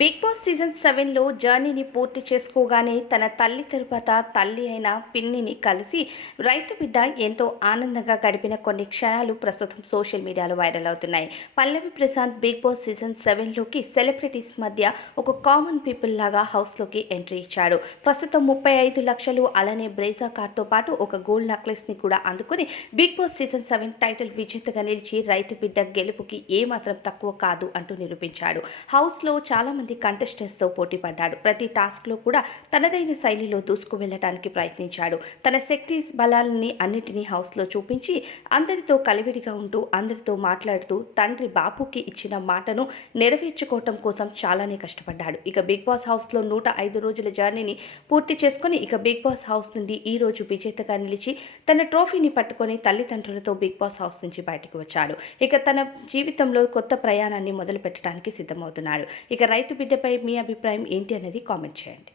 Big Boss season 7లో జర్నీని పూర్తి చేసుకోగానే తన తల్లి తరువాత తల్లి అయిన పిన్నిని కలిసి రైతు బిడ్డ ఎంతో ఆనందంగా గడిపిన కొన్ని క్షణాలు ప్రస్తుతం సోషల్ మీడియాలో వైరల్ అవుతున్నాయి. Pallavi Prashanth Bigg Boss season 7లోకి సెలబ్రిటీస్ మధ్య ఒక కామన్ పీపుల్ లాగా హౌస్లోకి ఎంట్రీ ఇచ్చాడు. ప్రస్తుతం 35 లక్షలు అలానే బ్రేజా కార్తో పాటు ఒక గోల్డ్ నెక్లెస్ని కూడా అందుకుని బిగ్ బాస్ సీజన్ 7 టైటిల్ విజేతగా నిలిచి రైతు బిడ్డ గెలుపుకి ఏమాత్రం తక్కువ కాదు అంటూ నిరూపించాడు. హౌస్లో చాలా మంది కంటెస్టెంట్స్తో పోటీ పడ్డాడు. ప్రతి టాస్క్లో కూడా తనదైన శైలిలో దూసుకు వెళ్ళటానికి ప్రయత్నించాడు. తన శక్తి బలాలని అన్నిటినీ హౌస్లో చూపించి అందరితో కలివిడిగా ఉంటూ అందరితో మాట్లాడుతూ తండ్రి బాపుకి ఇచ్చిన మాటను నెరవేర్చుకోవటం కోసం చాలానే కష్టపడ్డాడు. ఇక బిగ్ బాస్ హౌస్లో 105 రోజుల జర్నీని పూర్తి చేసుకుని ఇక బిగ్ బాస్ హౌస్ నుండి ఈ రోజు విజేతగా నిలిచి తన ట్రోఫీని పట్టుకొని తల్లిదండ్రులతో బిగ్ బాస్ హౌస్ నుంచి బయటకు వచ్చాడు. ఇక తన జీవితంలో కొత్త ప్రయాణాన్ని మొదలు పెట్టడానికి సిద్ధమవుతున్నాడు. ఇక రైతు బిడ్డపై మీ అభిప్రాయం ఏంటి అనేది కామెంట్ చేయండి.